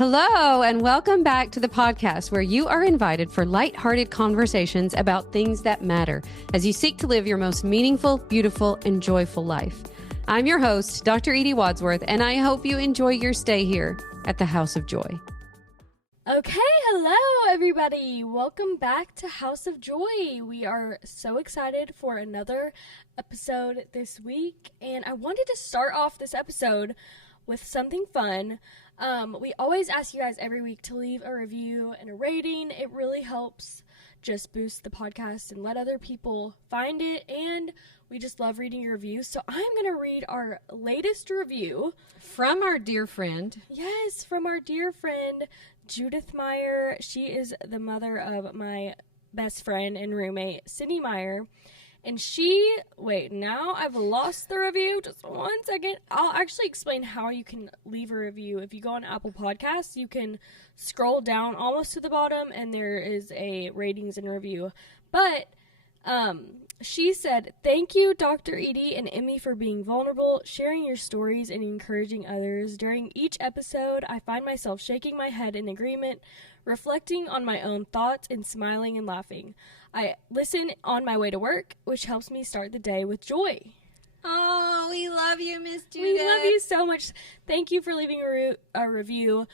Hello, and welcome back to the podcast where you are invited for lighthearted conversations about things that matter as you seek to live your most meaningful, beautiful, and joyful life. I'm your host, Dr. Edie Wadsworth, and I hope you enjoy your stay here at the House of Joy. Okay, hello everybody. Welcome back to House of Joy. We are so excited for another episode this week, and I wanted to start off this episode with something fun. We always ask you guys every week to leave a review and a rating. It really helps just boost the podcast and let other people find it, and we just love reading your reviews. So I'm going to read our latest review. From our dear friend. Yes, from our dear friend, Judith Meyer. She is the mother of my best friend and roommate, Sydney Meyer. And now I've lost the review. Just 1 second. I'll actually explain how you can leave a review. If you go on Apple Podcasts, you can scroll down almost to the bottom, and there is a ratings and review. But she said, "Thank you, Dr. Edie and Emme, for being vulnerable, sharing your stories, and encouraging others. During each episode, I find myself shaking my head in agreement, reflecting on my own thoughts, and smiling and laughing. I listen on my way to work, which helps me start the day with joy." Oh, we love you, Miss Judith. We love you so much. Thank you for leaving a review.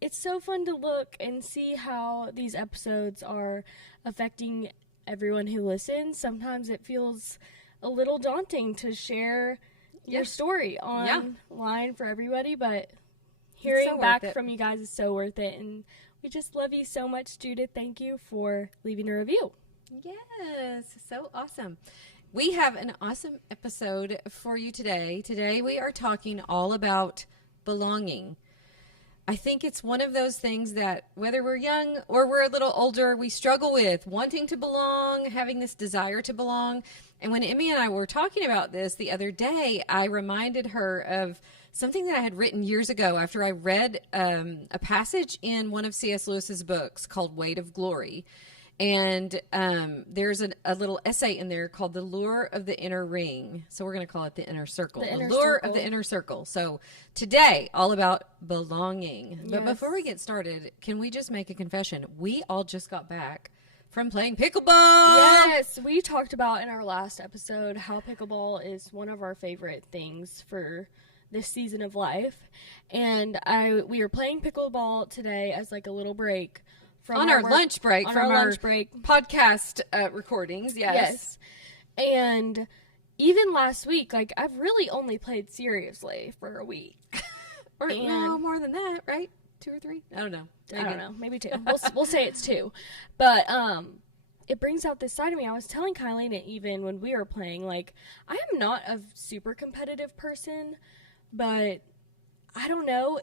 It's so fun to look and see how these episodes are affecting everyone who listens. Sometimes it feels a little daunting to share your story online for everybody, but hearing back from you guys is so worth it, and we just love you so much, Judith. Thank you for leaving a review. Yes, so awesome. We have an awesome episode for you today. Today we are talking all about belonging. I think it's one of those things that whether we're young or we're a little older, we struggle with wanting to belong, having this desire to belong. And when Emme and I were talking about this the other day, I reminded her of something that I had written years ago after I read a passage in one of C.S Lewis's books called Weight of Glory. And there's a little essay in there called The Lure of the Inner Ring. So we're going to call it the Inner Circle. The Lure of the Inner Circle. So today, all about belonging. Yes. But before we get started, can we just make a confession? We all just got back from playing pickleball. Yes, we talked about in our last episode how pickleball is one of our favorite things for this season of life. And we were playing pickleball today as like a little break. On our lunch break from our podcast recordings, yes. And even last week, like, I've really only played seriously for a week. Or no, more than that, right? 2 or 3? I don't know. I don't know. Maybe 2. We'll say it's 2. But it brings out this side of me. I was telling Kylie even when we were playing, like, I am not a super competitive person, but I don't know,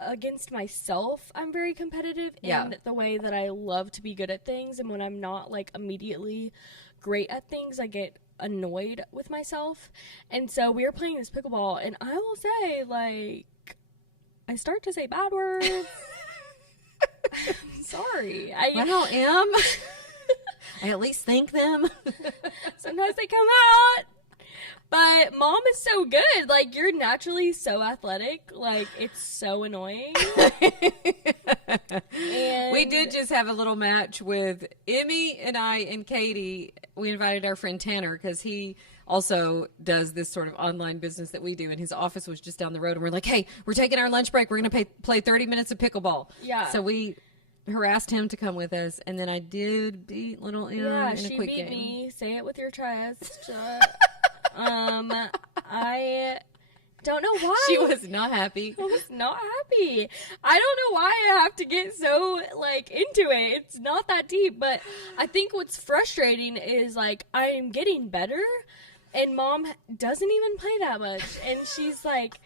against myself, I'm very competitive in the way that I love to be good at things. And when I'm not, like, immediately great at things, I get annoyed with myself. And so we were playing this pickleball, and I will say, like, I start to say bad words. I'm sorry. I at least think them. Sometimes they come out. But Mom is so good. Like, you're naturally so athletic. Like, it's so annoying. And we did just have a little match with Emme and I and Katie. We invited our friend Tanner because he also does this sort of online business that we do. And his office was just down the road. And we're like, hey, we're taking our lunch break. We're going to play 30 minutes of pickleball. Yeah. So we harassed him to come with us. And then I did beat little Emme in a quick game. Yeah, she beat me. Say it with your chest. I don't know why. She was not happy. I was not happy. I don't know why I have to get so, like, into it. It's not that deep, but I think what's frustrating is, like, I am getting better, and Mom doesn't even play that much, and she's, like,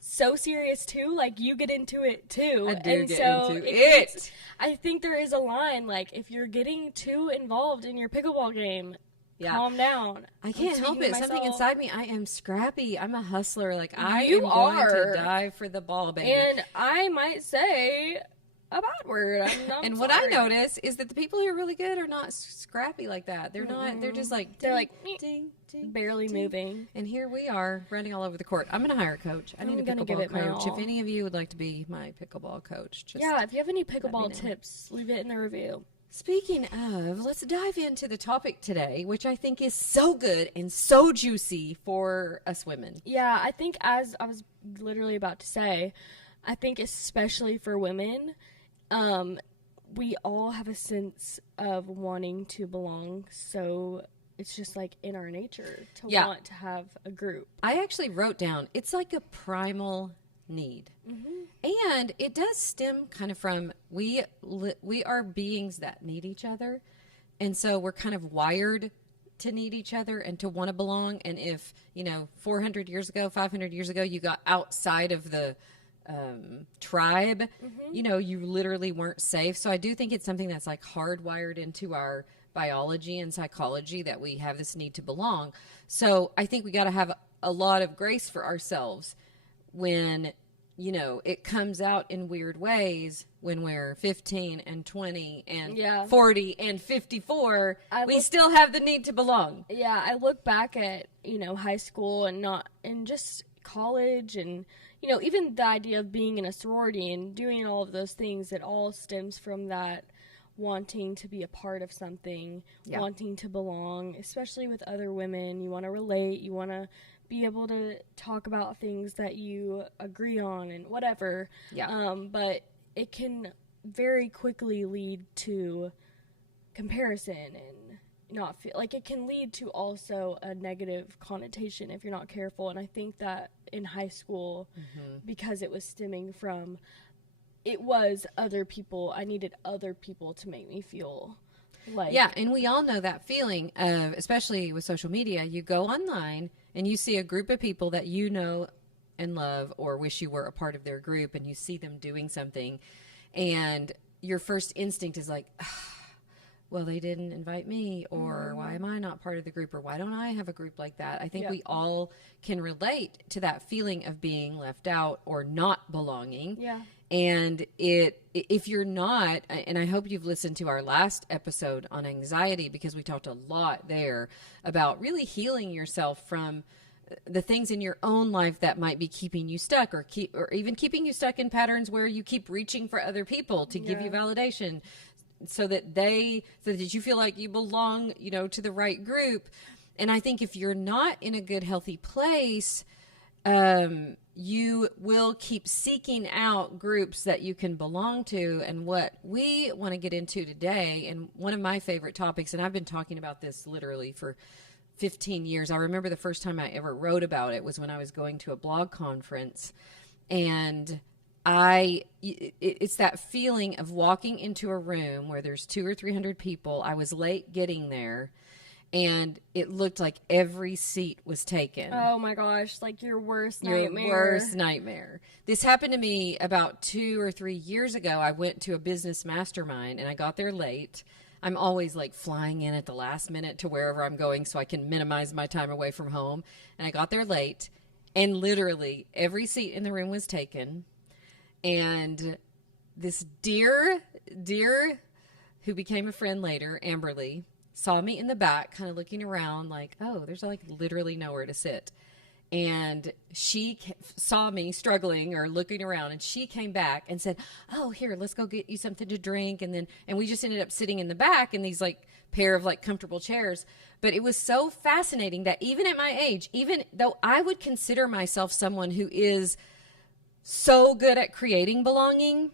so serious, too. Like, you get into it, too. I do get into it. I think there is a line, like, if you're getting too involved in your pickleball game, calm down. I can't help it. Something inside me. I am scrappy. I'm a hustler. Like, I am going to die for the ball, baby. And I might say a bad word. And what I notice is that the people who are really good are not scrappy like that. They're not. They're just like they're like ding, ding, barely ding. moving. And here we are running all over the court. I'm going to hire a coach. I need a pickleball coach. If any of you would like to be my pickleball coach, just if you have any pickleball tips, leave it in the review. Speaking of, let's dive into the topic today, which I think is so good and so juicy for us women. Yeah, I think, as I was literally about to say, I think especially for women, we all have a sense of wanting to belong, so it's just like in our nature to want to have a group. I actually wrote down, it's like a primal need. And it does stem kind of from we are beings that need each other, and so we're kind of wired to need each other and to want to belong. And if 400 years ago, 500 years ago, you got outside of the tribe, you literally weren't safe. So I do think it's something that's like hardwired into our biology and psychology, that we have this need to belong. So I think we got to have a lot of grace for ourselves when it comes out in weird ways when we're 15 and 20 and 40 and 54. We still have the need to belong. Yeah, I look back at, high school and just college and, even the idea of being in a sorority and doing all of those things. It all stems from that wanting to be a part of something, wanting to belong, especially with other women. You want to relate, you want to be able to talk about things that you agree on and whatever. But it can very quickly lead to comparison and not feel like it can lead to also a negative connotation if you're not careful. And I think that in high school, because it was stemming from, it was other people, I needed other people to make me feel like. Yeah, and we all know that feeling of, especially with social media, you go online and you see a group of people that you know and love or wish you were a part of their group, and you see them doing something, and your first instinct is like, well, they didn't invite me, or why am I not part of the group, or why don't I have a group like that? I think we all can relate to that feeling of being left out or not belonging. Yeah. And if you're not, and I hope you've listened to our last episode on anxiety, because we talked a lot there about really healing yourself from the things in your own life that might be keeping you stuck, or even keeping you stuck in patterns where you keep reaching for other people to give you validation, so that you feel like you belong, to the right group. And I think if you're not in a good, healthy place, you will keep seeking out groups that you can belong to. And what we want to get into today, and one of my favorite topics, and I've been talking about this literally for 15 years. I remember the first time I ever wrote about it was when I was going to a blog conference, and it's that feeling of walking into a room where there's 200 or 300 people. I was late getting there, and it looked like every seat was taken. Oh my gosh, like your worst nightmare. Your worst nightmare. This happened to me about 2 or 3 years ago. I went to a business mastermind, and I got there late. I'm always like flying in at the last minute to wherever I'm going so I can minimize my time away from home. And I got there late, and literally every seat in the room was taken. And this dear who became a friend later, Amberly, saw me in the back kind of looking around like, oh, there's like literally nowhere to sit. And she saw me struggling or looking around, and she came back and said, oh, here, let's go get you something to drink. And we just ended up sitting in the back in these like pair of like comfortable chairs. But it was so fascinating that even at my age, even though I would consider myself someone who is so good at creating belonging,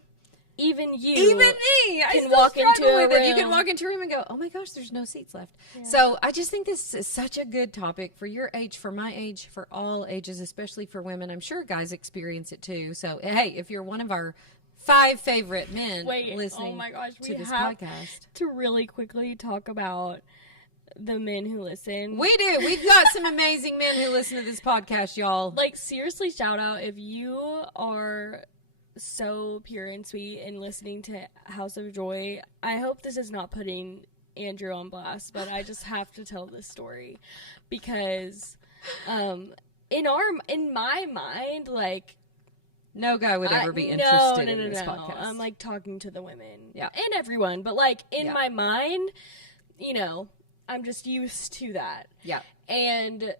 even me, can walk into a room. You can walk into a room and go, oh my gosh, there's no seats left. Yeah. So I just think this is such a good topic for your age, for my age, for all ages, especially for women. I'm sure guys experience it too. So hey, if you're one of our 5 favorite men listening to this podcast, to really quickly talk about the men who listen. We do. We've got some amazing men who listen to this podcast, y'all. Like, seriously, shout out if you are so pure and sweet and listening to House of Joy. I hope this is not putting Andrew on blast, but I just have to tell this story because in my mind, like, No guy would ever be interested in this podcast. I'm like talking to the women. Yeah. And everyone. But like in my mind, you know, I'm just used to that. Yeah. And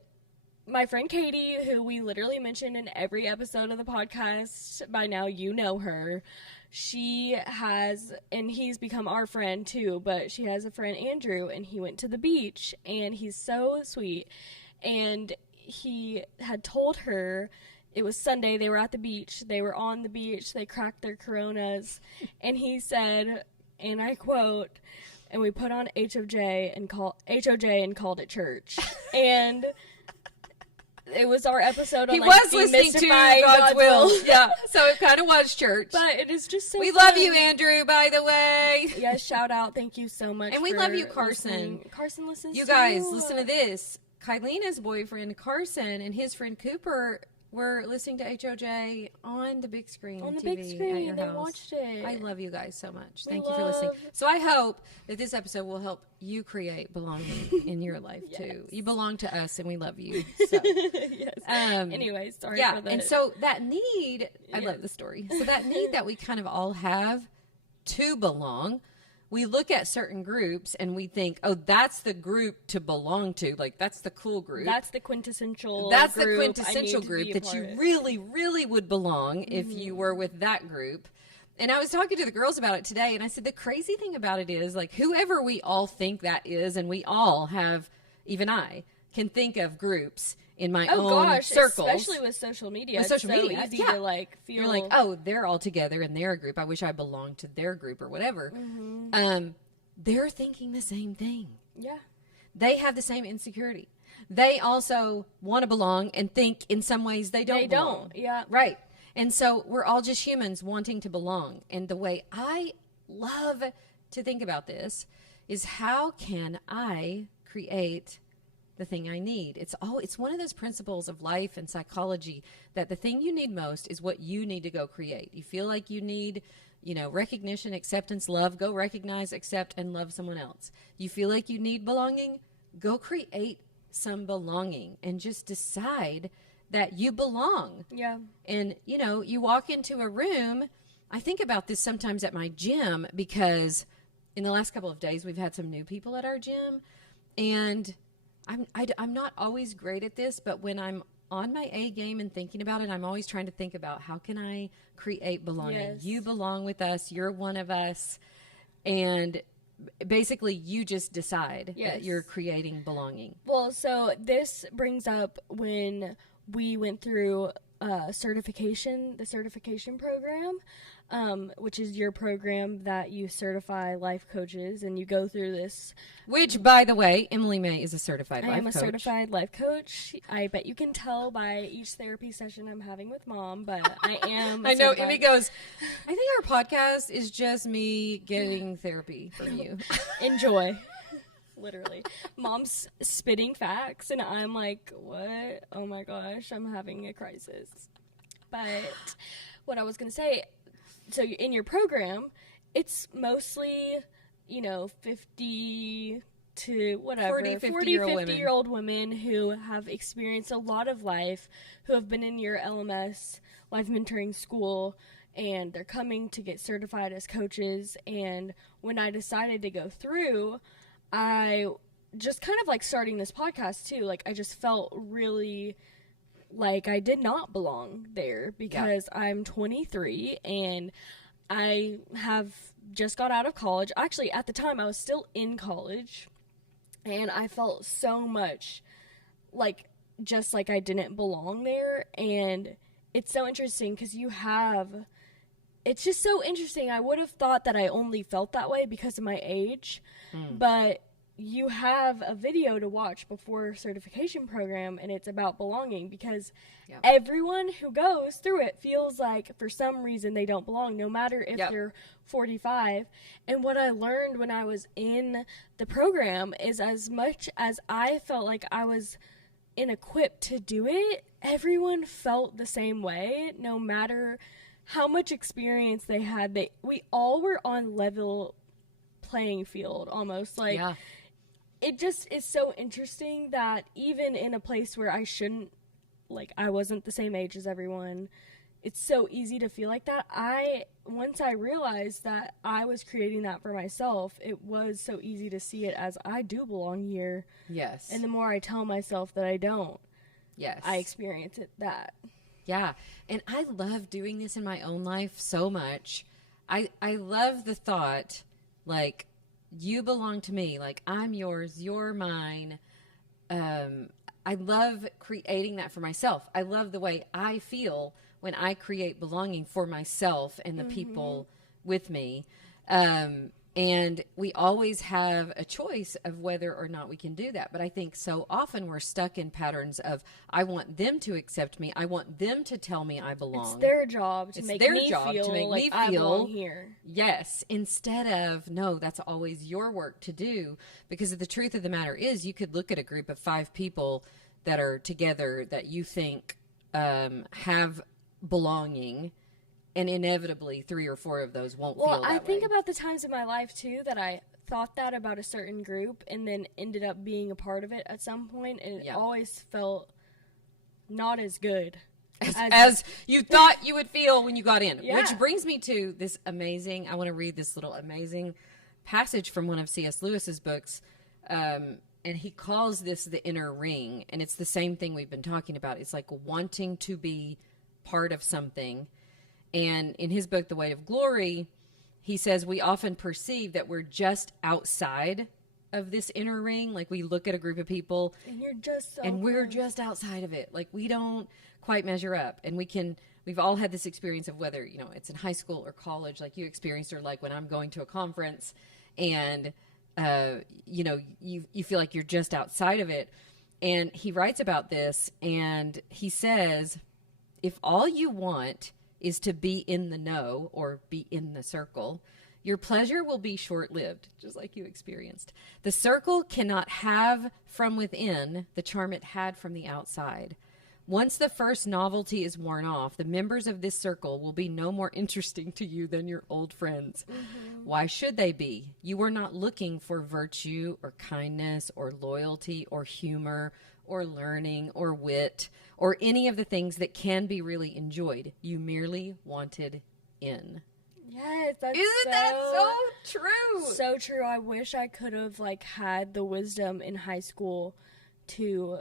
my friend Katie, who we literally mention in every episode of the podcast, by now you know her. She has, and he's become our friend too, but she has a friend, Andrew, and he went to the beach, and he's so sweet. And he had told her, it was Sunday, they were at the beach, they were on the beach, they cracked their Coronas, and he said, and I quote, and we put on HOJ and called it church. And it was our episode on he was listening to God's will. Yeah, so it kind of was church. But it is just so We fun. love you, Andrew, by the way. Yes, shout out. Thank you so much. And we for love you, Carson. Listening. Carson listens You too. guys, listen to this. Kylina's boyfriend, Carson, and his friend Cooper were listening to HOJ on the big screen. On the TV big screen. at your They house. watched it. I love you guys so much. We Thank you for listening. love- So I hope that this episode will help you create belonging in your life too. You belong to us, and we love you. So. Yes. Anyway, sorry Yeah, for that. and so that need, I love the story. So that need that we kind of all have to belong, we look at certain groups and we think, oh, that's the group to belong to. Like, that's the cool group. That's the quintessential That's group the quintessential I need to group be a that part you of. really, really would belong if you were with that group. And I was talking to the girls about it today, and I said, the crazy thing about it is, like, whoever we all think that is, and we all have, even I, can think of groups in my own circles. Especially with social media. With social it's media, so easy yeah. to like feel You're like, oh, they're all together and they're a group. I wish I belonged to their group or whatever. They're thinking the same thing. yeah. They have the same insecurity. They also want to belong and think in some ways they don't belong. Yeah. Right. And so we're all just humans wanting to belong. And the way I love to think about this is, how can I create the thing I need? It's one of those principles of life and psychology that the thing you need most is what you need to go create. You feel like you need, recognition, acceptance, love, go recognize, accept, and love someone else. You feel like you need belonging, go create some belonging and just decide that you belong. Yeah. And, you walk into a room. I think about this sometimes at my gym, because in the last couple of days we've had some new people at our gym, and I'm not always great at this, but when I'm on my A game and thinking about it, I'm always trying to think about, how can I create belonging? Yes. You belong with us. You're one of us. And basically you just decide that you're creating belonging. Well, so this brings up when we went through the certification program, which is your program that you certify life coaches, and you go through this. Which, by the way, Emily May is a certified life coach. I am a certified life coach. I bet you can tell by each therapy session I'm having with Mom, but I am. I know. Emmy goes, I think our podcast is just me getting therapy from you. Enjoy. Literally. Mom's spitting facts, and I'm like, what? Oh my gosh, I'm having a crisis. But what I was going to say, so in your program, it's mostly, 50 to whatever, 50-year-old women who have experienced a lot of life, who have been in your LMS, life mentoring school, and they're coming to get certified as coaches. And when I decided to go through, I just kind of like starting this podcast too, like I just felt really like I did not belong there, because I'm 23 and I have just got out of college. Actually, at the time I was still in college, and I felt so much like just like I didn't belong there. And it's so interesting because it's just so interesting. I would have thought that I only felt that way because of my age, but you have a video to watch before certification program, and it's about belonging, because everyone who goes through it feels like for some reason they don't belong, no matter if they're 45. And what I learned when I was in the program is, as much as I felt like I was inequipped to do it, everyone felt the same way, no matter how much experience they had. We all were on level playing field, almost. Like, it just is so interesting that even in a place where I wasn't the same age as everyone, it's so easy to feel like that. Once I realized that I was creating that for myself, it was so easy to see it as I do belong here. Yes. And the more I tell myself that I don't, yes, I experience it that. Yeah. And I love doing this in my own life so much. I love the thought, like, you belong to me. Like, I'm yours, you're mine. I love creating that for myself. I love the way I feel when I create belonging for myself and the people with me. And we always have a choice of whether or not we can do that. But I think so often we're stuck in patterns of, I want them to accept me. I want them to tell me I belong. It's their job to make me feel like I belong here. Yes. Instead of, no, that's always your work to do. Because the truth of the matter is, you could look at a group of 5 people that are together that you think have belonging, and inevitably 3 or 4 of those won't feel that way. Well, I think about the times in my life, too, that I thought that about a certain group and then ended up being a part of it at some point, and it always felt not as good. As you thought you would feel when you got in. Yeah. Which brings me to this amazing, I want to read this little amazing passage from one of C.S. Lewis's books, and he calls this the inner ring, and it's the same thing we've been talking about. It's like wanting to be part of something. And in his book, The Weight of Glory, he says we often perceive that we're just outside of this inner ring. Like, we look at a group of people and you're just so and we're just outside of it. Like, we don't quite measure up. And we've all had this experience of whether, it's in high school or college, like you experienced, or like when I'm going to a conference and, you feel like you're just outside of it. And he writes about this, and he says, if all you want is to be in the know or be in the circle, your pleasure will be short-lived, just like you experienced. The circle cannot have from within the charm it had from the outside. Once the first novelty is worn off, the members of this circle will be no more interesting to you than your old friends. Mm-hmm. Why should they be? You are not looking for virtue or kindness or loyalty or humor or learning or wit or any of the things that can be really enjoyed. You merely wanted in. Yes, that's Isn't that so true? So true. I wish I could have had the wisdom in high school to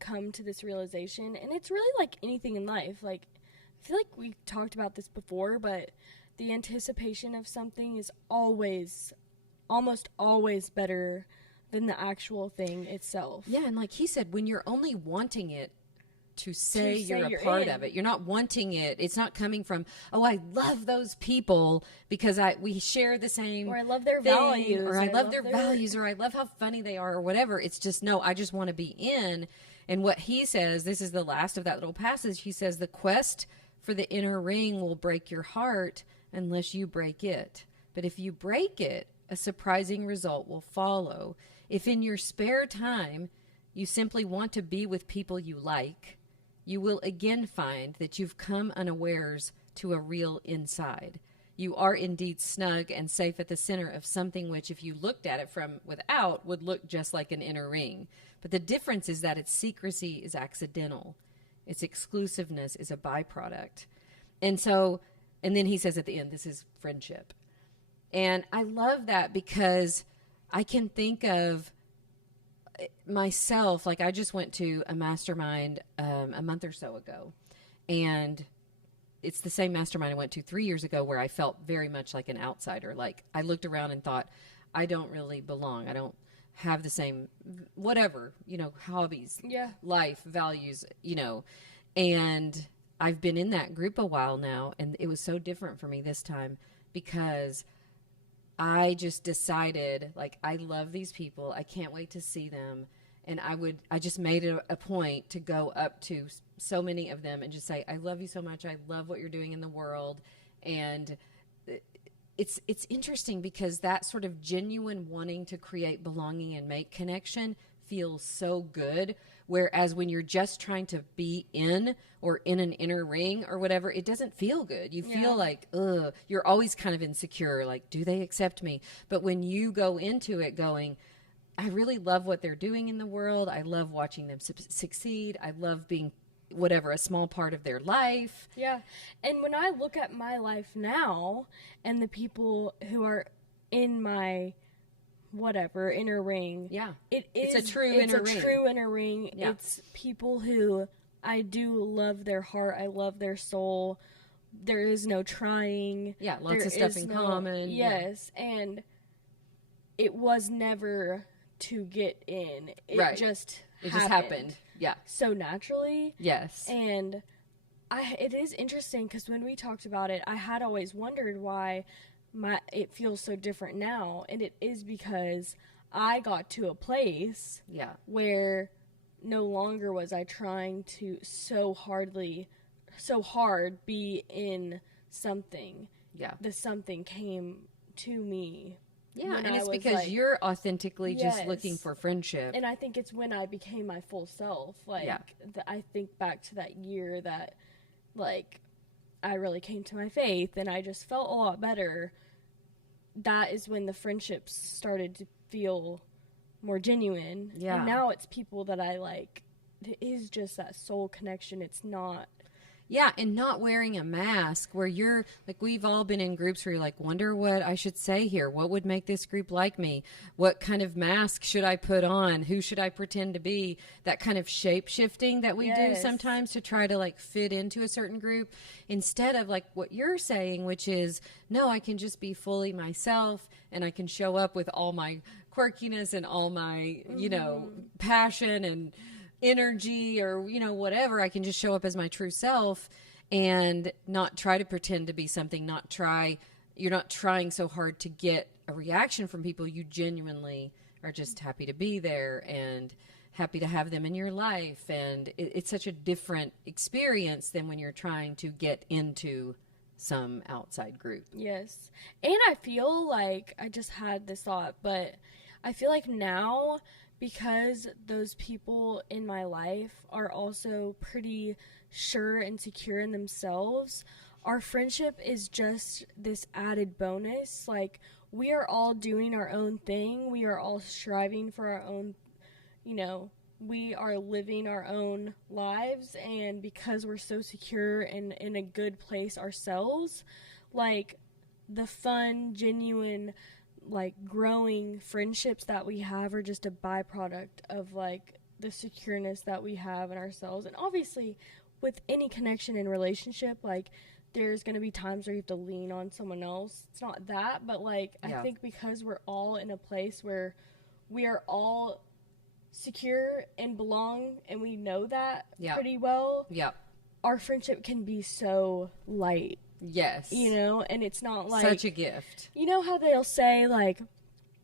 come to this realization. And it's really like anything in life. Like, I feel like we talked about this before, but the anticipation of something is almost always better than the actual thing itself. Yeah, and like he said, when you're only wanting it to say you're a part of it, you're not wanting it. It's not coming from, oh, I love those people because we share the same, or I love their values, or I love their values, or I love how funny they are, or whatever. It's just, no, I just want to be in. And what he says, this is the last of that little passage. He says, the quest for the inner ring will break your heart unless you break it. But if you break it, a surprising result will follow. If in your spare time you simply want to be with people you like, you will again find that you've come unawares to a real inside. You are indeed snug and safe at the center of something which, if you looked at it from without, would look just like an inner ring. But the difference is that its secrecy is accidental. Its exclusiveness is a byproduct. And then he says at the end, this is friendship. And I love that because I can think of myself, like I just went to a mastermind a month or so ago, and it's the same mastermind I went to 3 years ago where I felt very much like an outsider. Like, I looked around and thought, I don't really belong. I don't have the same, whatever, hobbies, life, values, and I've been in that group a while now, and it was so different for me this time because I just decided, like, I love these people. I can't wait to see them. And I just made it a point to go up to so many of them and just say, I love you so much. I love what you're doing in the world. And it's interesting because that sort of genuine wanting to create belonging and make connection feels so good. Whereas when you're just trying to be in or in an inner ring or whatever, it doesn't feel good. You feel like, ugh, you're always kind of insecure. Like, do they accept me? But when you go into it going, I really love what they're doing in the world. I love watching them succeed. I love being whatever, a small part of their life. Yeah. And when I look at my life now and the people who are in my whatever inner ring, it's a true inner ring. Yeah. It's people who I do love their heart. I love their soul. There is no trying. Yeah, lots of stuff in common. Yes, and it was never to get in. It just happened. Yeah. So naturally. Yes. And it is interesting because when we talked about it, I had always wondered why it feels so different now, and it is because I got to a place where no longer was I trying to so hard be in something. Yeah. The something came to me. Yeah, and it's because you're authentically just looking for friendship. And I think it's when I became my full self. I think back to that year that, I really came to my faith and I just felt a lot better. That is when the friendships started to feel more genuine. Yeah. And now it's people that I like. It is just that soul connection. It's not. Yeah, and not wearing a mask where you're, we've all been in groups where you're wonder what I should say here. What would make this group like me? What kind of mask should I put on? Who should I pretend to be? That kind of shape-shifting that we do sometimes to try to, fit into a certain group. Instead of, what you're saying, which is, no, I can just be fully myself, and I can show up with all my quirkiness and all my, passion and energy or whatever. I can just show up as my true self and not try to pretend to be something. You're not trying so hard to get a reaction from people. You genuinely are just happy to be there and happy to have them in your life, and it's such a different experience than when you're trying to get into some outside group. Yes. And I feel like I just had this thought, but I feel like now, because those people in my life are also pretty sure and secure in themselves, our friendship is just this added bonus. We are all doing our own thing. We are all striving for our own, we are living our own lives. And because we're so secure and in a good place ourselves, the fun, genuine, growing friendships that we have are just a byproduct of the secureness that we have in ourselves. And obviously with any connection and relationship, there's going to be times where you have to lean on someone else. It's not that, but I think because we're all in a place where we are all secure and belong and we know that pretty well, our friendship can be so light. Yes. And it's not such a gift. You know how they'll say,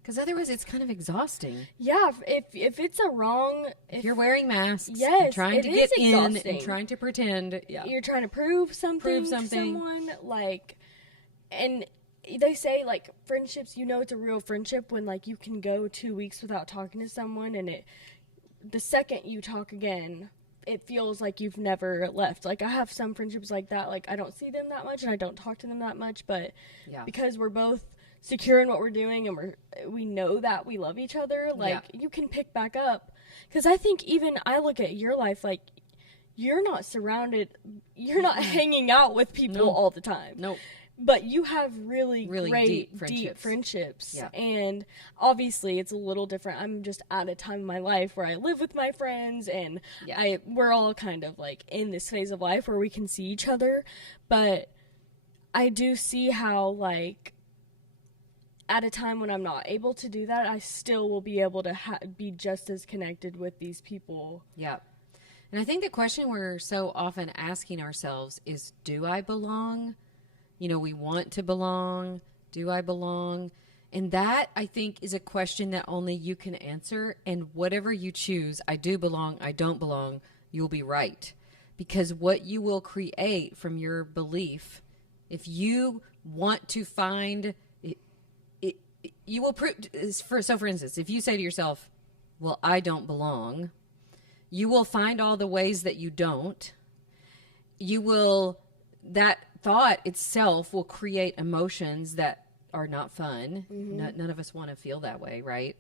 because otherwise it's kind of exhausting. Yeah, if it's a wrong... If you're wearing masks, yes, trying to get in and trying to pretend. Yeah. You're trying to prove something to someone. And they say, friendships, it's a real friendship when, you can go 2 weeks without talking to someone, and the second you talk again, it feels like you've never left. I have some friendships like that. I don't see them that much and I don't talk to them that much, but because we're both secure in what we're doing and we know that we love each other, you can pick back up. Because I think even I look at your life, you're not hanging out with people all the time. Nope. But you have really great, deep friendships. Yeah. And obviously it's a little different. I'm just at a time in my life where I live with my friends and we're all kind of in this phase of life where we can see each other. But I do see how at a time when I'm not able to do that, I still will be able to be just as connected with these people. Yeah. And I think the question we're so often asking ourselves is, do I belong? We want to belong. Do I belong? And that, I think, is a question that only you can answer. And whatever you choose, I do belong, I don't belong, you'll be right. Because what you will create from your belief, if you want to find, you will prove, for instance, if you say to yourself, well, I don't belong, you will find all the ways that you don't. That thought itself will create emotions that are not fun. Mm-hmm. None of us want to feel that way, right?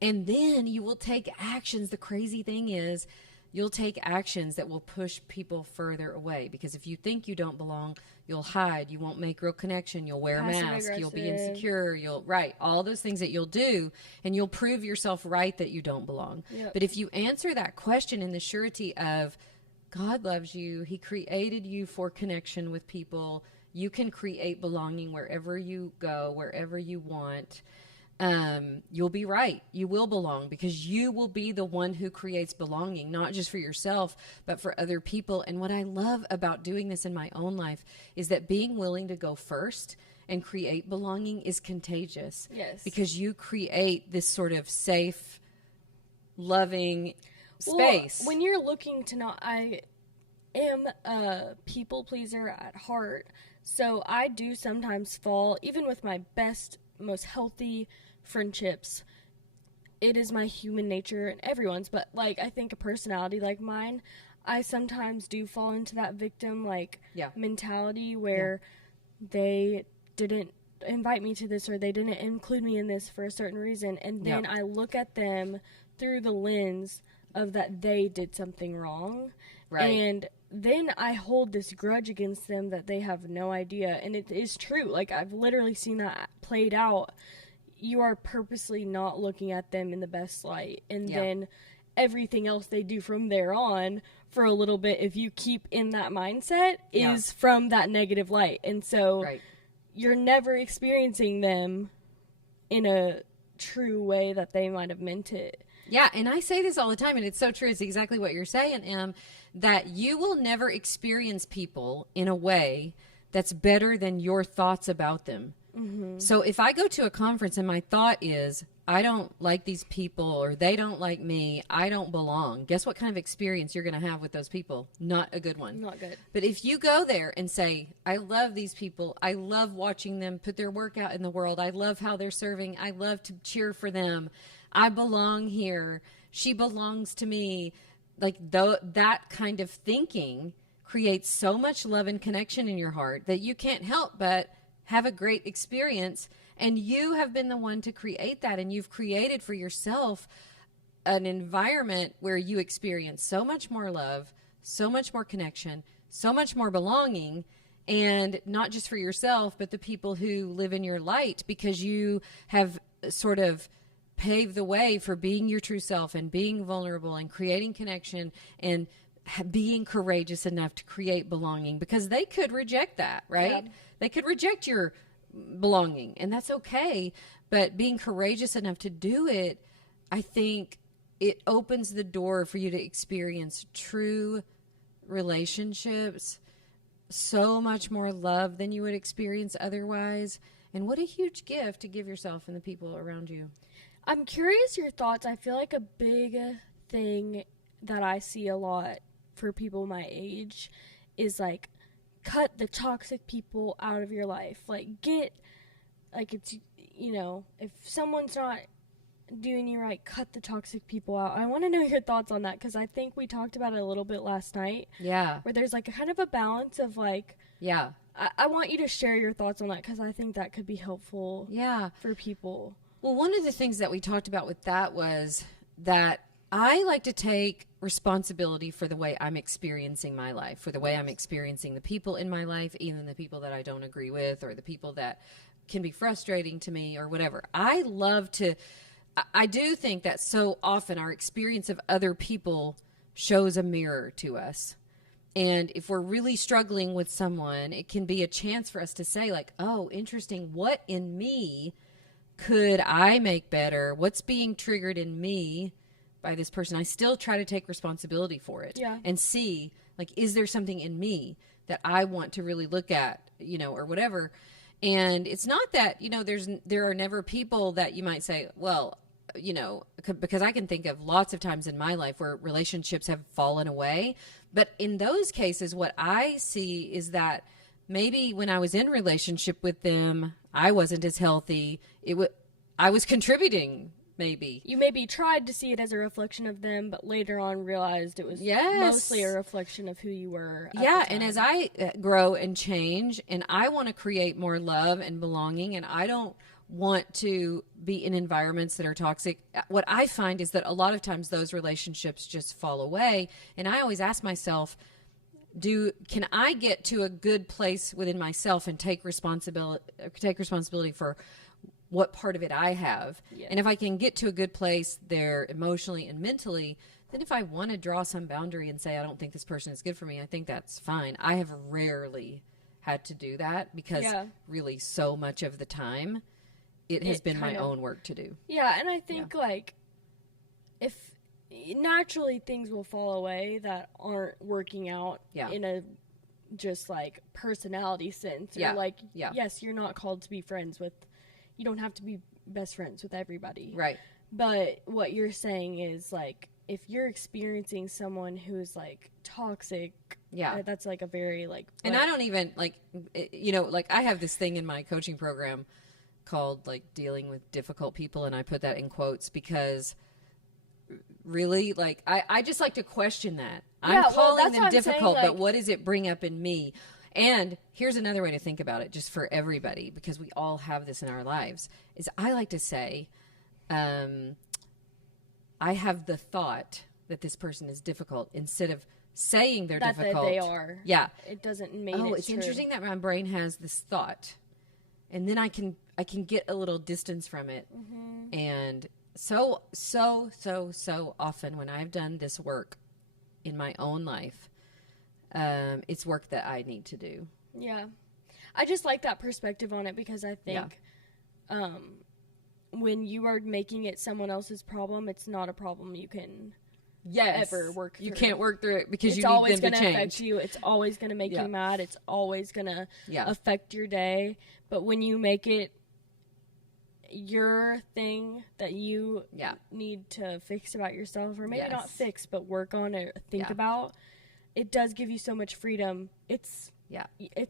And then you will take actions. The crazy thing is you'll take actions that will push people further away. Because if you think you don't belong, you'll hide, you won't make real connection, you'll wear a mask, you'll be insecure, all those things that you'll do, and you'll prove yourself right that you don't belong. Yep. But if you answer that question in the surety of God loves you, he created you for connection with people, you can create belonging wherever you go, wherever you want, you'll be right. You will belong because you will be the one who creates belonging, not just for yourself, but for other people. And what I love about doing this in my own life is that being willing to go first and create belonging is contagious. Yes. Because you create this sort of safe, loving space. When you're looking to not, I am a people pleaser at heart. So I do sometimes fall, even with my best, most healthy friendships, it is my human nature and everyone's, but like I think a personality like mine, I sometimes do fall into that victim mentality where they didn't invite me to this or they didn't include me in this for a certain reason, and then I look at them through the lens of that they did something wrong, and then I hold this grudge against them that they have no idea. And it is true, like I've literally seen that played out. You are purposely not looking at them in the best light, and then everything else they do from there on for a little bit, if you keep in that mindset, is from that negative light. And so you're never experiencing them in a true way that they might have meant it. Yeah, and I say this all the time, and it's so true. It's exactly what you're saying, Em, that you will never experience people in a way that's better than your thoughts about them. Mm-hmm. So if I go to a conference and my thought is, I don't like these people, or they don't like me, I don't belong, guess what kind of experience you're going to have with those people? Not a good one. Not good. But if you go there and say, I love these people, I love watching them put their work out in the world, I love how they're serving, I love to cheer for them, I belong here, she belongs to me, like that kind of thinking creates so much love and connection in your heart that you can't help but have a great experience. And you have been the one to create that, and you've created for yourself an environment where you experience so much more love, so much more connection, so much more belonging, and not just for yourself, but the people who live in your light, because you have sort of paved the way for being your true self and being vulnerable and creating connection and being courageous enough to create belonging, because they could reject that, right? Yeah. They could reject your belonging, and that's okay. But being courageous enough to do it, I think it opens the door for you to experience true relationships, so much more love than you would experience otherwise. And what a huge gift to give yourself and the people around you. I'm curious your thoughts. I feel like a big thing that I see a lot for people my age is like, cut the toxic people out of your life. Like, it's, if someone's not doing you right, cut the toxic people out. I want to know your thoughts on that, because I think we talked about it a little bit last night. Yeah. Where there's like a kind of a balance of like, yeah. I want you to share your thoughts on that, because I think that could be helpful for people. Well, one of the things that we talked about with that was that I like to take responsibility for the way I'm experiencing my life, for the way I'm experiencing the people in my life, even the people that I don't agree with, or the people that can be frustrating to me, or whatever. I do think that so often our experience of other people shows a mirror to us. And if we're really struggling with someone, it can be a chance for us to say, like, oh, interesting, what in me could I make better? What's being triggered in me by this person? I still try to take responsibility for it and see, like, is there something in me that I want to really look at, or whatever. And it's not that, there are never people that you might say, well, because I can think of lots of times in my life where relationships have fallen away. But in those cases, what I see is that maybe when I was in relationship with them, I wasn't as healthy. I was contributing. Maybe you tried to see it as a reflection of them, but later on realized it was mostly a reflection of who you were. And as I grow and change, and I want to create more love and belonging, and I don't want to be in environments that are toxic. What I find is that a lot of times those relationships just fall away. And I always ask myself, can I get to a good place within myself and take responsibility for what part of it I have? Yeah. And if I can get to a good place there emotionally and mentally, then if I want to draw some boundary and say, I don't think this person is good for me, I think that's fine. I have rarely had to do that because really so much of the time it has been my own work to do. Yeah, and I think like if naturally things will fall away that aren't working out in a just like personality sense. Or like, yes, you're not called to be friends with, you don't have to be best friends with everybody. Right. But what you're saying is like, if you're experiencing someone who's like toxic, that's like a very like, and I don't even like, you know, like I have this thing in my coaching program called like dealing with difficult people. And I put that in quotes because really like, I just like to question that. I'm calling them difficult, but what does it bring up in me? And here's another way to think about it just for everybody, because we all have this in our lives, is I like to say, I have the thought that this person is difficult instead of saying they're difficult. That they are. Yeah. It doesn't mean it's true. Interesting that my brain has this thought. And then I can get a little distance from it. Mm-hmm. And so often when I've done this work in my own life, it's work that I need to do. Yeah. I just like that perspective on it because I think when you are making it someone else's problem, it's not a problem you can ever work through. You can't work through it because it's you need them to change. It's always going to affect you. It's always going to make you mad. It's always going to affect your day. But when you make it your thing that you need to fix about yourself, or maybe not fix, but work on or think about, it does give you so much freedom. It's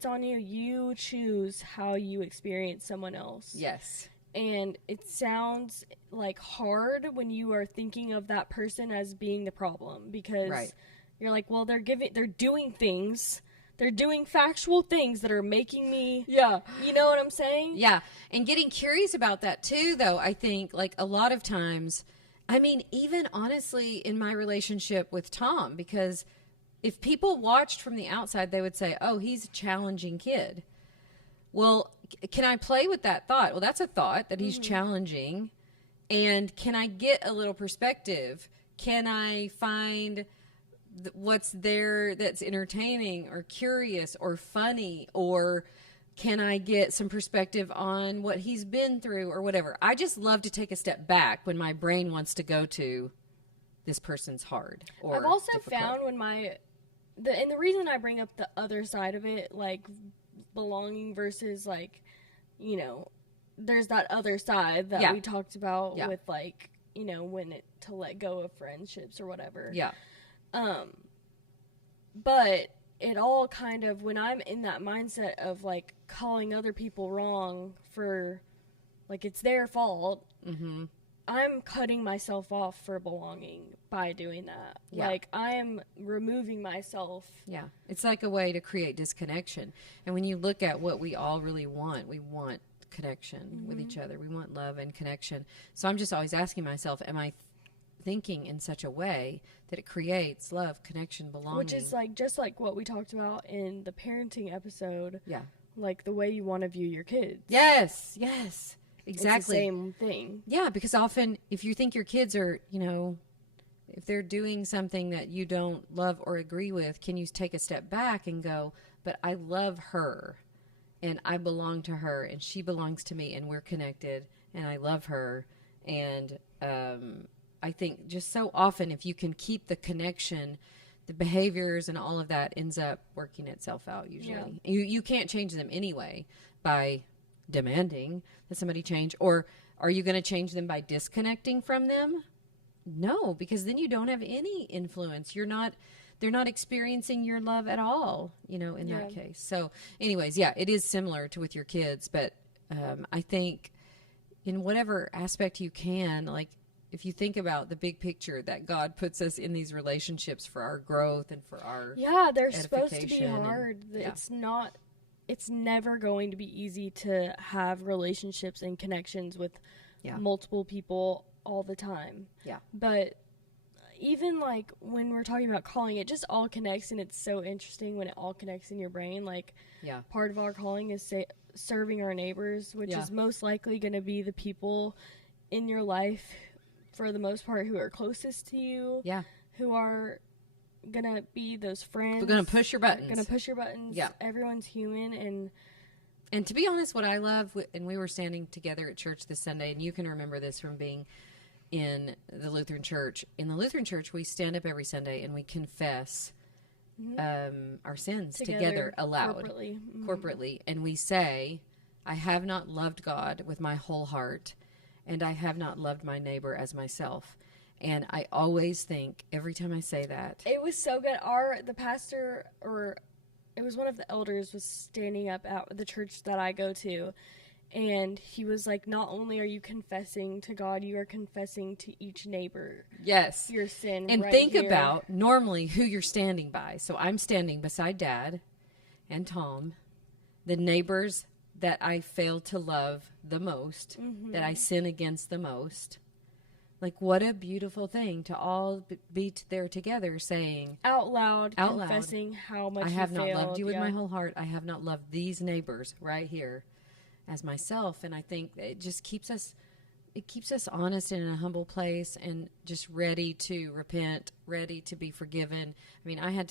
on you. You choose how you experience someone else. Yes. And it sounds like hard when you are thinking of that person as being the problem, because you're like, well, they're doing things. They're doing factual things that are making me, you know what I'm saying? Yeah. And getting curious about that too, though, I think like a lot of times, I mean, even honestly in my relationship with Tom, because if people watched from the outside, they would say, oh, he's a challenging kid. Well, can I play with that thought? Well, that's a thought that he's challenging. And can I get a little perspective? Can I find what's there that's entertaining or curious or funny? Or can I get some perspective on what he's been through or whatever? I just love to take a step back when my brain wants to go to this person's hard or I've also difficult. found when and the reason I bring up the other side of it, like belonging versus like, you know, there's that other side that we talked about with like, you know, when to let go of friendships or whatever. Yeah. But it all kind of, when I'm in that mindset of like calling other people wrong for like it's their fault, I'm cutting myself off for belonging by doing that. Yeah. Like I'm removing myself. Yeah. It's like a way to create disconnection. And when you look at what we all really want, we want connection with each other. We want love and connection. So I'm just always asking myself, am I thinking in such a way that it creates love, connection, belonging? Which is like just like what we talked about in the parenting episode. Yeah. Like the way you want to view your kids. Yes. Yes. Exactly. It's the same thing. Yeah, because often if you think your kids are, you know, if they're doing something that you don't love or agree with, can you take a step back and go, but I love her and I belong to her and she belongs to me and we're connected and I love her. And I think just so often if you can keep the connection, the behaviors and all of that ends up working itself out usually. Yeah. You can't change them anyway by demanding that somebody change, or are you going to change them by disconnecting from them? No, because then you don't have any influence. They're not experiencing your love at all, you know, in that case. So anyways, it is similar to with your kids, but I think in whatever aspect you can, like if you think about the big picture that God puts us in these relationships for our growth and for our they're supposed to be hard. It's not it's never going to be easy to have relationships and connections with multiple people all the time. Yeah. But even, like, when we're talking about calling, it just all connects, and it's so interesting when it all connects in your brain. Like, part of our calling is serving our neighbors, which is most likely going to be the people in your life, for the most part, who are closest to you. Yeah. Who are going to be those friends. We're going to push your buttons. Yeah. Everyone's human, and to be honest, what I love, and we were standing together at church this Sunday, and you can remember this from being in the Lutheran church. In the Lutheran church, we stand up every Sunday and we confess our sins together aloud, corporately. And we say, I have not loved God with my whole heart, and I have not loved my neighbor as myself. And I always think, every time I say that. It was so good. The pastor, or it was one of the elders, was standing up at the church that I go to. And he was like, not only are you confessing to God, you are confessing to each neighbor. Yes. Your sin. And think about normally who you're standing by. So I'm standing beside Dad and Tom, the neighbors that I fail to love the most, that I sin against the most. Like, what a beautiful thing to all be there together saying out loud, confessing how much I have not loved you with my whole heart. I have not loved these neighbors right here as myself. And I think it just keeps us honest and in a humble place, and just ready to repent, ready to be forgiven. I mean, I had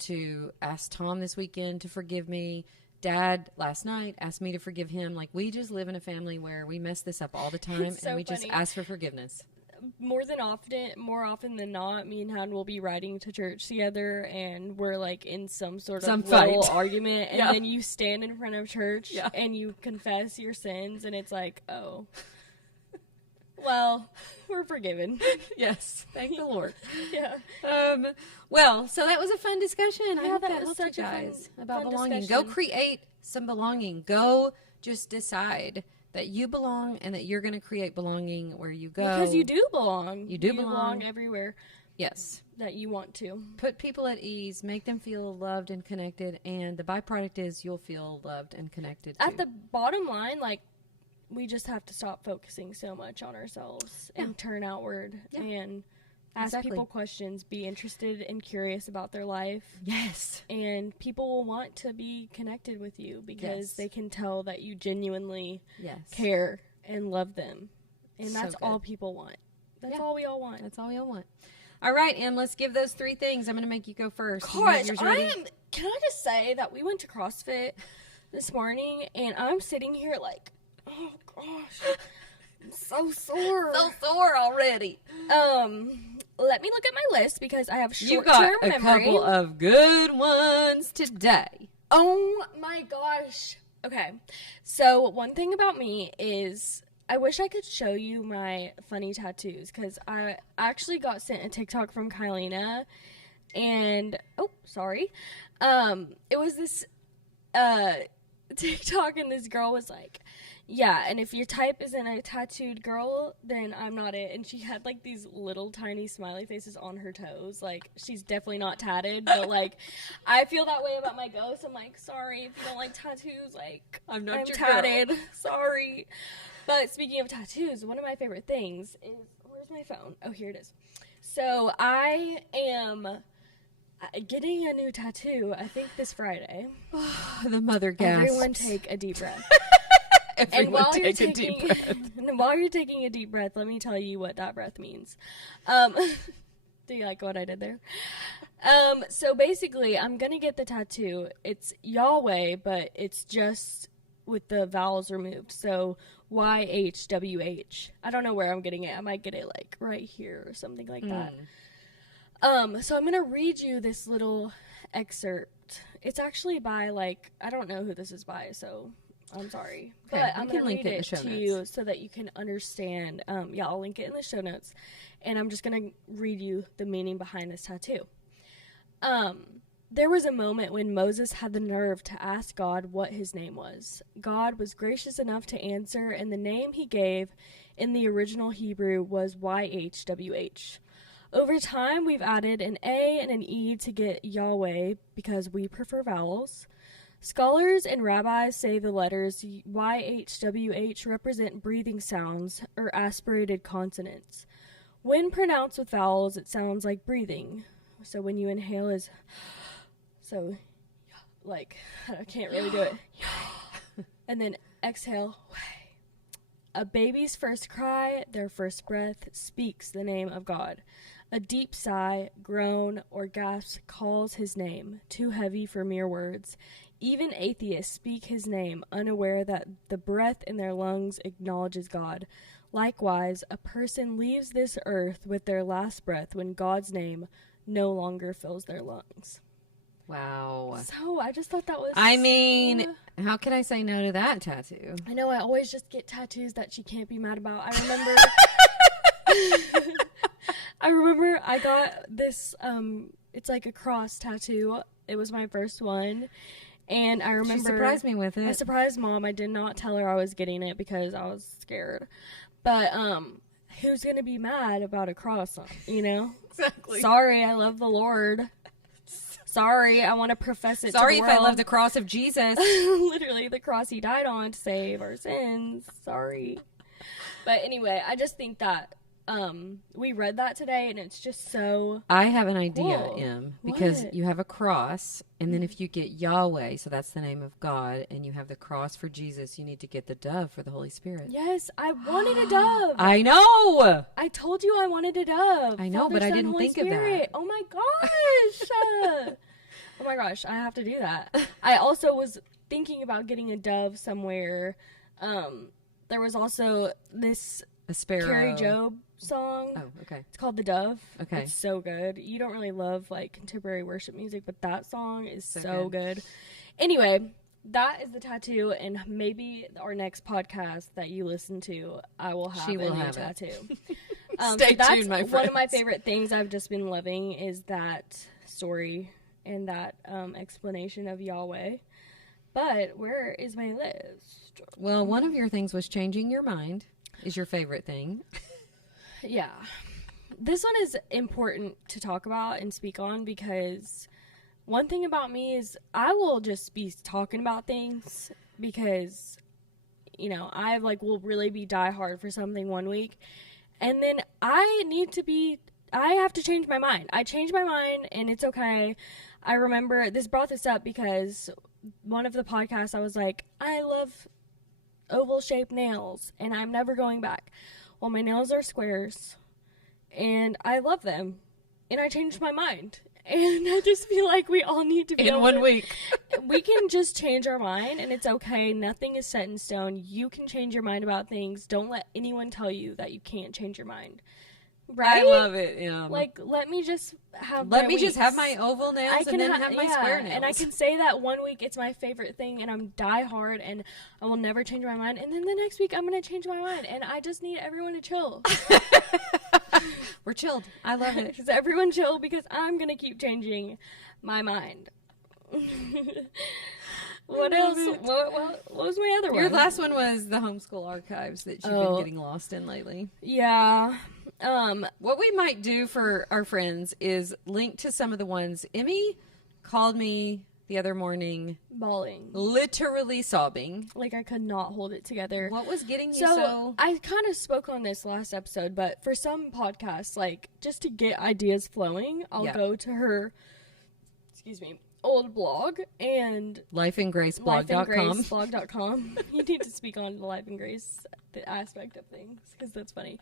to ask Tom this weekend to forgive me. Dad last night asked me to forgive him. Like, we just live in a family where we mess this up all the time, and we just ask for forgiveness. More often than not, me and Han will be riding to church together, and we're like in some sort of little argument, and then you stand in front of church and you confess your sins, and it's like, oh, well, we're forgiven. Yes, thank the Lord. Yeah. Well, so that was a fun discussion. I hope that was helped you guys about belonging. Discussion. Go create some belonging. Go just decide that you belong and that you're going to create belonging where you go. Because you do belong. You do belong everywhere. Yes. That you want to. Put people at ease, make them feel loved and connected, and the byproduct is you'll feel loved and connected too. At the bottom line, like, we just have to stop focusing so much on ourselves and turn outward and ask people questions, be interested and curious about their life. Yes. And people will want to be connected with you because they can tell that you genuinely care and love them. And that's all people want. That's all we all want. That's all we all want. All right, Em, let's give those 3 things. I'm going to make you go first. Gosh, can I just say that we went to CrossFit this morning, and I'm sitting here like, oh gosh, I'm so sore. So sore already. Let me look at my list because I have short-term memory. You got a memory. couple of good ones today. Oh my gosh. Okay. So one thing about me is I wish I could show you my funny tattoos, because I actually got sent a TikTok from Kylina, and it was this TikTok, and this girl was like, yeah, and if your type isn't a tattooed girl, then I'm not it. And she had like these little tiny smiley faces on her toes. Like, she's definitely not tatted, but like, I feel that way about my ghost. I'm like, sorry if you don't like tattoos, like, I'm your tatted. Girl. Sorry. But speaking of tattoos, one of my favorite things is, where's my phone? Oh, here it is. So I am getting a new tattoo, I think this Friday. The mother gasped. Everyone take a deep breath. Everyone take a deep breath. And while you're taking a deep breath, let me tell you what that breath means. Do you like what I did there? So basically, I'm going to get the tattoo. It's Yahweh, but it's just with the vowels removed. So YHWH. I don't know where I'm getting it. I might get it like right here or something like that. So I'm going to read you this little excerpt. It's actually by, like, I don't know who this is by, so I'm sorry. Okay, but I'm going to read it to you so that you can understand. I'll link it in the show notes. And I'm just going to read you the meaning behind this tattoo. There was a moment when Moses had the nerve to ask God what his name was. God was gracious enough to answer, and the name he gave in the original Hebrew was YHWH. Over time, we've added an A and an E to get Yahweh because we prefer vowels. Scholars and rabbis say the letters YHWH represent breathing sounds or aspirated consonants. When pronounced with vowels, it sounds like breathing. So when you inhale is so like I can't really do it. And then exhale. A baby's first cry, their first breath, speaks the name of God. A deep sigh, groan, or gasp calls his name, too heavy for mere words. Even atheists speak his name, unaware that the breath in their lungs acknowledges God. Likewise, a person leaves this earth with their last breath when God's name no longer fills their lungs. Wow. So, I just thought that was... I mean, how can I say no to that tattoo? I know, I always just get tattoos that she can't be mad about. I remember I got this, it's like a cross tattoo. It was my first one. And I remember... She surprised me with it. I surprised Mom. I did not tell her I was getting it because I was scared. But, who's going to be mad about a cross, you know? Exactly. Sorry, I love the Lord. Sorry, I want to profess it Sorry to the if world. I love the cross of Jesus. Literally, the cross he died on to save our sins. Sorry. But anyway, I just think that we read that today, and it's just so I have an idea, cool. Em, because What? you have a cross, and then if you get Yahweh, so that's the name of God, and you have the cross for Jesus, you need to get the dove for the Holy Spirit. Yes, I wanted a dove. I know! I told you I wanted a dove. I know, Father, but I Son, didn't Holy think of that. Spirit. Oh my gosh. Oh my gosh, I have to do that. I also was thinking about getting a dove somewhere. There was also this A sparrow. Carrie Job song. Oh, okay. It's called The Dove. Okay. It's so good. You don't really love like contemporary worship music, but that song is so good. Anyway, that is the tattoo, and maybe our next podcast that you listen to, I will have a new tattoo. Stay so tuned, my friends. One of my favorite things I've just been loving is that story and that explanation of Yahweh. But where is my list? Well, one of your things was changing your mind is your favorite thing. Yeah. This one is important to talk about and speak on because one thing about me is I will just be talking about things because, you know, I will really be diehard for something one week. And then I have to change my mind. I change my mind and it's okay. I remember this brought this up because one of the podcasts I was like, I love oval shaped nails and I'm never going back. Well, my nails are squares and I love them and I changed my mind. And I just feel like we all need to be in 1 week. We can just change our mind and it's okay. Nothing is set in stone. You can change your mind about things. Don't let anyone tell you that you can't change your mind. Right? I love it. Yeah. Let me just have my oval nails and then have my square nails. And I can say that one week it's my favorite thing and I'm die hard and I will never change my mind. And then the next week I'm going to change my mind and I just need everyone to chill. We're chilled. I love it. Because everyone chill because I'm going to keep changing my mind. What else? What was my other one? Your last one was the homeschool archives that you've been getting lost in lately. Yeah. What we might do for our friends is link to some of the ones. Emmy called me the other morning. Bawling. Literally sobbing. Like I could not hold it together. What was getting you so... I kind of spoke on this last episode, but for some podcasts, just to get ideas flowing, I'll go to her, old blog and LifeinGraceblog.com. You need to speak on the Life and Grace the aspect of things because that's funny.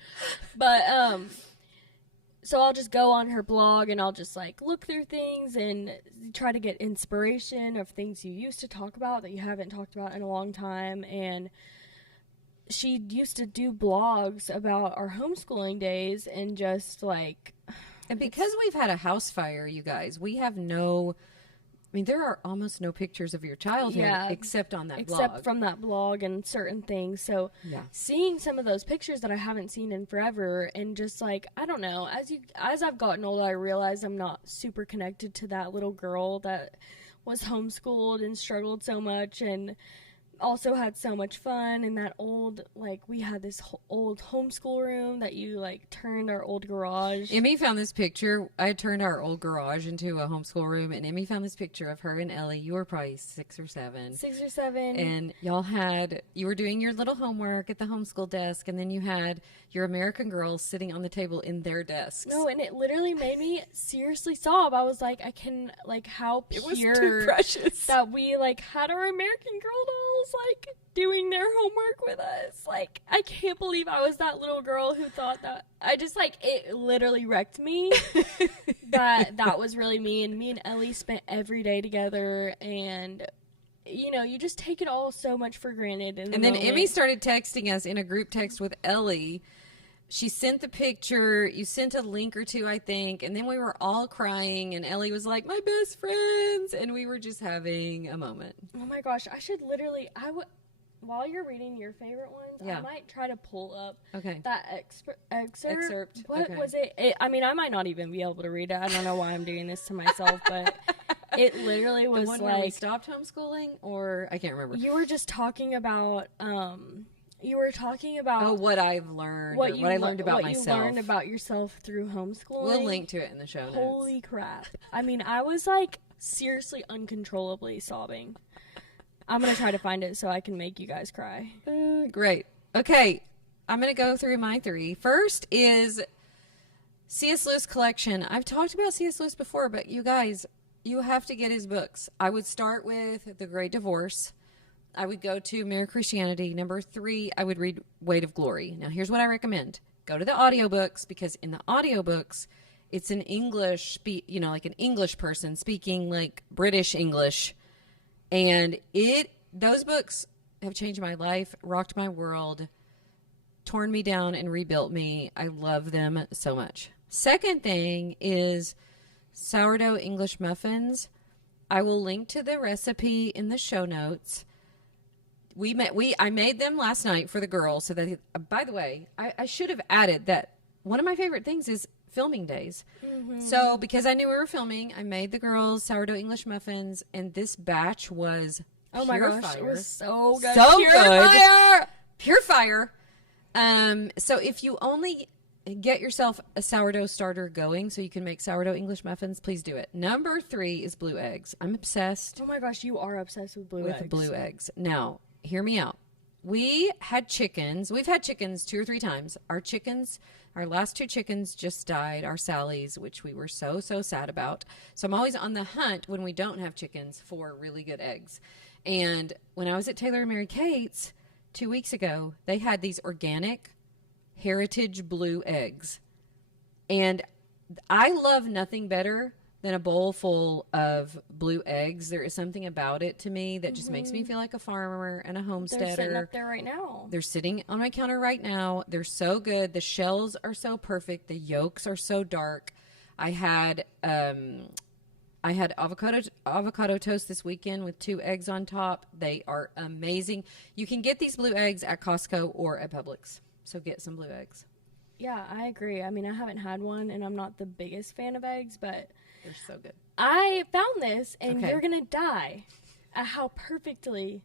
But so I'll just go on her blog and I'll just look through things and try to get inspiration of things you used to talk about that you haven't talked about in a long time. And she used to do blogs about our homeschooling days and just and because we've had a house fire, you guys, we have there are almost no pictures of your childhood except on that blog. Except from that blog and certain things. So seeing some of those pictures that I haven't seen in forever and just I don't know, as I've gotten older, I realize I'm not super connected to that little girl that was homeschooled and struggled so much. And also had so much fun in that old, like, we had this old homeschool room that you, like, turned our old garage. Emmy found this picture. I had turned our old garage into a homeschool room, and Emmy found this picture of her and Ellie. You were probably 6 or 7. 6 or 7. And you were doing your little homework at the homeschool desk, and then you had your American Girls sitting on the table in their desks. No, and it literally made me seriously sob. I was like, how pure. It was too precious. That we, like, had our American Girl dolls, like, doing their homework with us. Like, I can't believe I was that little girl who thought that. I just, like, it literally wrecked me that was really me. And me and Ellie spent every day together, and you know, you just take it all so much for granted. And then Emmy started texting us in a group text with Ellie. She sent the picture. You sent a link or two, I think. And then we were all crying. And Ellie was like, my best friends. And we were just having a moment. Oh, my gosh. I should literally... While you're reading your favorite ones, I might try to pull up that excerpt. What was it? I mean, I might not even be able to read it. I don't know why I'm doing this to myself, but it literally was the one where we stopped homeschooling, or I can't remember. You were just talking about... what I've learned, what I learned about myself. What you learned about yourself through homeschooling. We'll link to it in the show notes. Holy crap. I mean, I was, like, seriously uncontrollably sobbing. I'm going to try to find it so I can make you guys cry. Great. Okay, I'm going to go through my 3. First is C.S. Lewis collection. I've talked about C.S. Lewis before, but you guys, you have to get his books. I would start with The Great Divorce. I would go to Mere Christianity. Number 3, I would read Weight of Glory. Now, here's what I recommend. Go to the audiobooks, because in the audiobooks, it's an English, like an English person speaking like British English. And those books have changed my life, rocked my world, torn me down, and rebuilt me. I love them so much. Second thing is sourdough English muffins. I will link to the recipe in the show notes. I made them last night for the girls. So that, by the way, I should have added that one of my favorite things is filming days. Mm-hmm. So because I knew we were filming, I made the girls sourdough English muffins, and this batch was pure fire. It was so good. So pure good. Fire. Pure fire. So if you only get yourself a sourdough starter going so you can make sourdough English muffins, please do it. Number 3 is blue eggs. I'm obsessed. Oh my gosh, you are obsessed with blue eggs. With blue eggs. Now, hear me out. We had chickens. We've had chickens 2 or 3 times. Our last 2 chickens just died, our Sallies, which we were so, so sad about. So I'm always on the hunt when we don't have chickens for really good eggs. And when I was at Taylor and Mary Kate's 2 weeks ago, they had these organic heritage blue eggs. And I love nothing better than a bowl full of blue eggs. There is something about it to me that just makes me feel like a farmer and a homesteader. They're sitting up there right now. They're sitting on my counter right now. They're so good. The shells are so perfect. The yolks are so dark. I had avocado toast this weekend with 2 eggs on top. They are amazing. You can get these blue eggs at Costco or at Publix. So get some blue eggs. Yeah, I agree. I mean, I haven't had one, and I'm not the biggest fan of eggs, but they're so good. I found this, and you're going to die at how perfectly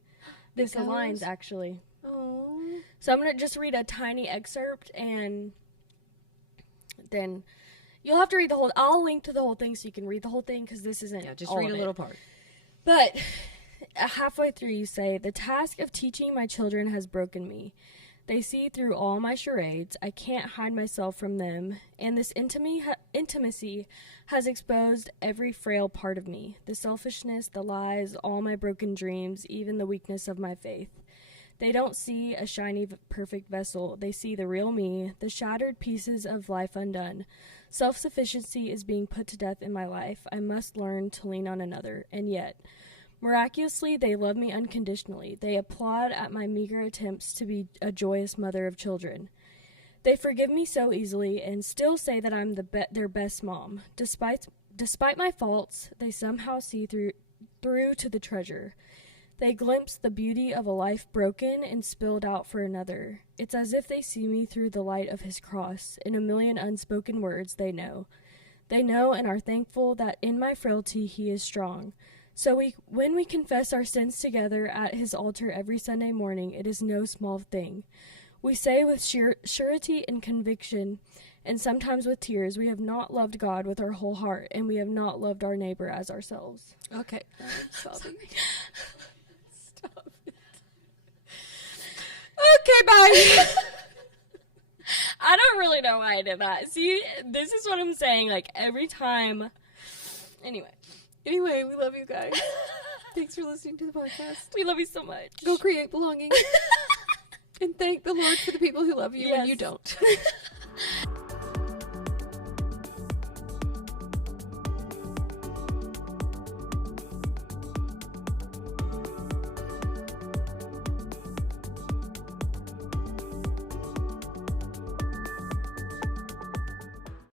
this aligns, actually. Oh. So I'm going to just read a tiny excerpt, and then you'll have to read the whole... I'll link to the whole thing so you can read the whole thing, because this isn't just all read of a little part. But halfway through, you say, "The task of teaching my children has broken me. They see through all my charades. I can't hide myself from them. And this intimacy has exposed every frail part of me. The selfishness, the lies, all my broken dreams, even the weakness of my faith. They don't see a shiny, perfect vessel. They see the real me, the shattered pieces of life undone. Self-sufficiency is being put to death in my life. I must learn to lean on another. And yet... miraculously, they love me unconditionally. They applaud at my meager attempts to be a joyous mother of children. They forgive me so easily and still say that I'm their best mom. Despite my faults, they somehow see through to the treasure. They glimpse the beauty of a life broken and spilled out for another. It's as if they see me through the light of his cross. In a million unspoken words, they know. They know and are thankful that in my frailty he is strong. So when we confess our sins together at his altar every Sunday morning, it is no small thing. We say with surety and conviction, and sometimes with tears, we have not loved God with our whole heart, and we have not loved our neighbor as ourselves. Okay. I'm sobbing. Stop it. Okay, bye. I don't really know why I did that. See, this is what I'm saying, like, every time. Anyway, we love you guys. Thanks for listening to the podcast. We love you so much. Go create belonging. And thank the Lord for the people who love you when you don't.